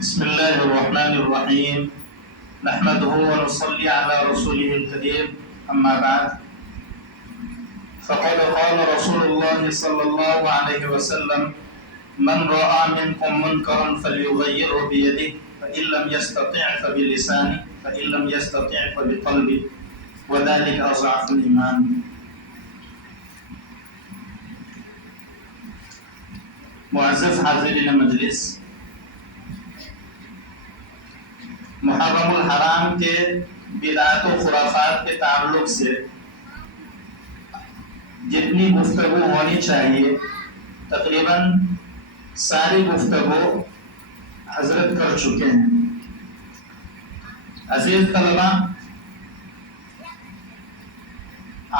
بسم الله الرحمن الرحيم نحمده ونصلي على رسوله الكريم أما بعد فقد قال رسول الله صلى الله عليه وسلم من رأى منكم منكرا فليغيره بيده فإن لم يستطع فبلسانه فإن لم يستطع فبقلبه وذلك أضعف الإيمان. معزز حاضرین مجلس، محرم الحرام کے بدعات و خرافات کے تعلق سے جتنی گفتگو ہونی چاہیے تقریباً ساری گفتگو حضرت کر چکے ہیں. عزیز طلبہ،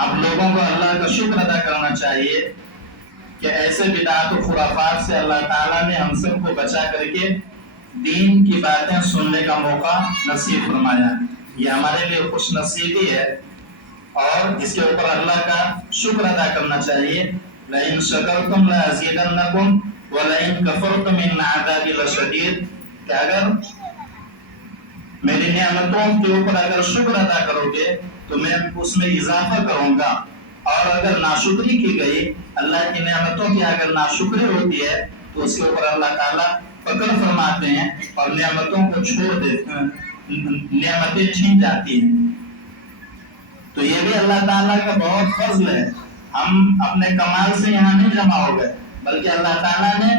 آپ لوگوں کو اللہ کا شکر ادا کرنا چاہیے کہ ایسے بدعات و خرافات سے اللہ تعالیٰ نے ہم سب کو بچا کر کے دین کی باتیں سننے کا موقع نصیب فرمایا. یہ ہمارے لیے خوش نصیبی ہے اور اس کے اوپر اللہ کا شکر ادا کرنا چاہیے. لَإِن شَكَرْتُمْ لَأَزِيدَنَّكُمْ وَلَئِن كَفَرْتُمْ إِنَّ عَذَابِي لَشَدِيدٌ. کہ اگر میری نعمتوں کے اوپر اگر شکر ادا کرو گے تو میں اس میں اضافہ کروں گا، اور اگر ناشکری کی گئی، اللہ کی نعمتوں کی اگر ناشکری ہوتی ہے تو اس کے اوپر اللہ تعالیٰ پکڑ فرماتے ہیں اور نعمتوں کو چھوڑ دیتے ہیں، نعمتیں چھین جاتی ہیں. تو یہ بھی اللہ تعالیٰ کا بہت فضل ہے. ہم اپنے کمال سے یہاں نہیں جمع ہو گئے، بلکہ اللہ تعالیٰ نے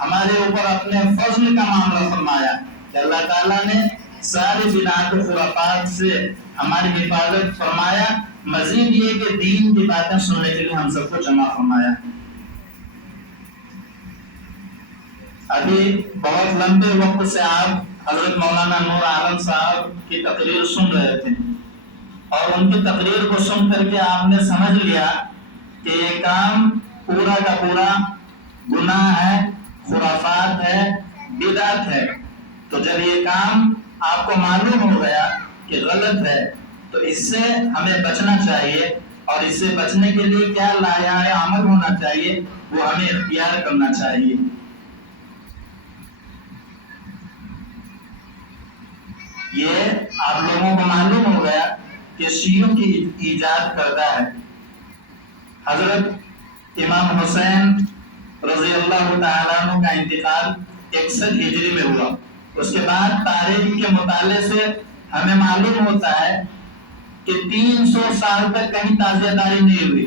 ہمارے اوپر اپنے فضل کا معاملہ فرمایا کہ اللہ تعالیٰ نے سارے بدعات و خرافات سے ہماری حفاظت فرمایا. مزید یہ کہ دین کی باتیں سننے کے لیے ہم سب کو جمع فرمایا. ابھی بہت لمبے وقت سے آپ حضرت مولانا نور عالم صاحب کی تقریر سن رہے تھے، اور ان کی تقریر کو سن کر کے آپ نے سمجھ لیا کہ یہ کام پورا کا پورا گناہ ہے، خرافات ہے، بدعت ہے. تو جب یہ کام آپ کو معلوم ہو گیا کہ غلط ہے تو اس سے ہمیں بچنا چاہیے، اور اس سے بچنے کے لیے کیا لائحہ عمل ہونا چاہیے وہ ہمیں اختیار کرنا چاہیے. یہ آپ لوگوں کو معلوم ہو گیا کہ شیعوں کی ایجاد کردہ ہے. حضرت امام حسین رضی اللہ تعالیٰ عنہ کا انتقال 61 ہجری میں ہوا. اس کے بعد تاریخ کے مطالعے سے ہمیں معلوم ہوتا ہے کہ 300 سال تک کہیں تعزیہ داری نہیں ہوئی.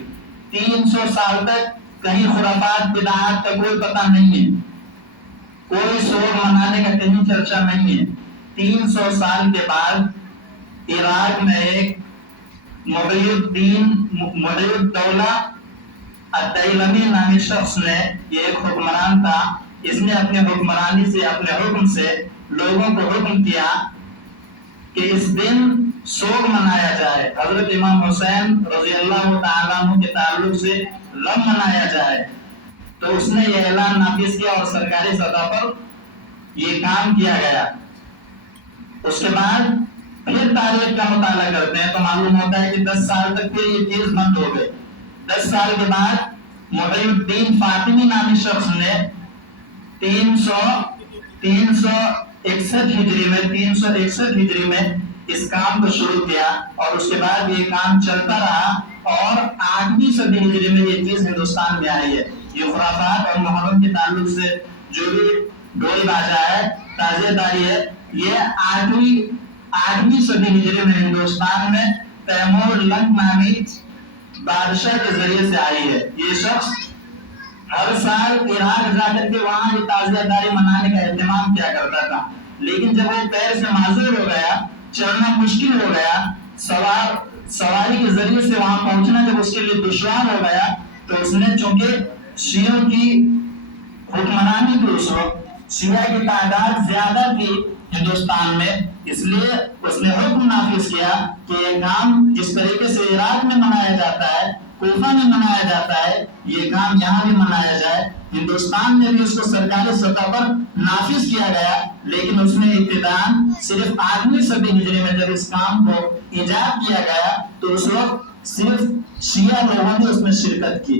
300 سال تک کہیں خرافات بدعات کا کوئی پتہ نہیں ہے، کوئی سوگ منانے کا کہیں چرچا نہیں ہے. 300 سال کے بعد عراق میں ایک محی الدولہ الدیلمی نامی شخص نے، یہ ایک حکمران تھا، اس نے اپنے حکمرانی سے، اپنے حکم سے لوگوں کو حکم کیا کہ اس دن سوگ منایا جائے، حضرت امام حسین رضی اللہ تعالیٰ عنہ کے تعلق سے غم منایا جائے. تو اس نے یہ اعلان نافذ کیا اور سرکاری سطح پر یہ کام کیا گیا. اس کے بعد پھر تاریخ کا مطالعہ کرتے ہیں تو معلوم ہوتا ہے کہ 10 سال تک پھر یہ چیز بند ہو گئی. 10 سال کے بعد محی الدین فاطمی نامی شخص نے 361 ہجری میں اس کام کو شروع کیا، اور اس کے بعد یہ کام چلتا رہا، اور 8ویں صدی ہجری میں یہ چیز ہندوستان میں آئی ہے. یہ خرافات اور محرم کے تعلق سے جو بھی ڈول باجا ہے، تعزیہ داری ہے، یہ 8ویں صدی ہجری میں ہندوستان میں تیمور لنگ نامی بادشاہ کے ذریعے سے آئی ہے. یہ شخص ہر سال عراق جا کر کے وہاں یہ تعزیہ داری منانے کا اہتمام کیا کرتا تھا، لیکن جب وہ پیر سے معذور ہو گیا، چلنا مشکل ہو گیا، سواری کے ذریعے سے وہاں پہنچنا جب اس کے لیے دشوار ہو گیا، تو اس نے چونکہ شیعوں کی حکمرانی کی، اس وقت شیعہ کی تعداد زیادہ تھی ہندوستان میں، اس لیے اس نے حکم نافذ کیا کہ یہ کام جس طریقے سے عراق میں منایا جاتا ہے، کوفہ میں منایا جاتا ہے، یہ کام یہاں بھی منایا جائے. ہندوستان میں بھی اس کو سرکاری سطح پر نافذ کیا گیا، لیکن اس میں ابتداءً صرف 8ویں صدی ہجری میں جب اس کام کو ایجاد کیا گیا تو اس وقت صرف شیعہ لوگوں نے اس میں شرکت کی.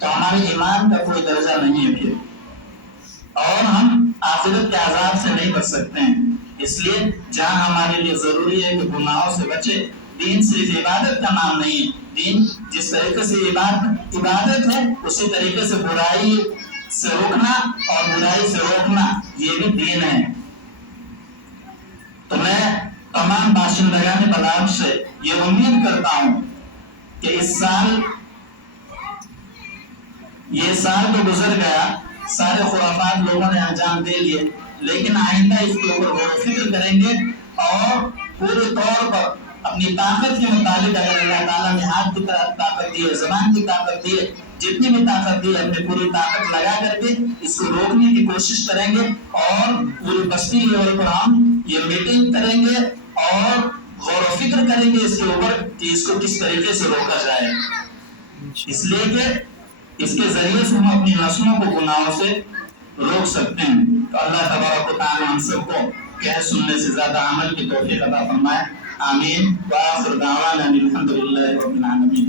تو ہمارے ایمان کا کوئی درجہ نہیں ہے پھر، اور ہم آخرت کے عذاب سے نہیں بچ سکتے ہیں۔ اس لیے جہاں ہمارے لیے ضروری ہے کہ گناہوں سے بچے، دین صرف عبادت کا نام نہیں ہے، دین جس طریقے سے عبادت ہے اسی طریقے سے برائی سے روکنا اور برائی سے روکنا یہ بھی دین ہے۔ تو میں تمام باشندگان بلاغ سے یہ امید کرتا ہوں کہ یہ سال تو گزر گیا، سارے خرافات لوگوں نے انجام دے لیے، لیکن آئندہ اس کے اوپر غور و فکر کریں گے اور پورے طور پر اپنی طاقت کے مطابق، اگر اللہ تعالیٰ نے ہاتھ کی طاقت دی ہے، زبان کی طاقت دی ہے، جتنی بھی طاقت دی ہے، اپنی پوری طاقت لگا کر کے اس کو روکنے کی کوشش کریں گے، اور پوری بستی لیول پر ہم یہ میٹنگ کریں گے اور غور و فکر کریں گے اس کے اوپر کہ اس کو کس طریقے سے روکا جائے، اس لیے کہ اس کے ذریعے سے ہم اپنی نسلوں کو گناہوں سے روک سکتے ہیں۔ تو اللہ تبارک و تعالی ہم سب کو کہہ سننے سے زیادہ عمل کی توفیق عطا فرمائے، آمین۔ وآخر دعوانا الحمد للہ رب العالمین۔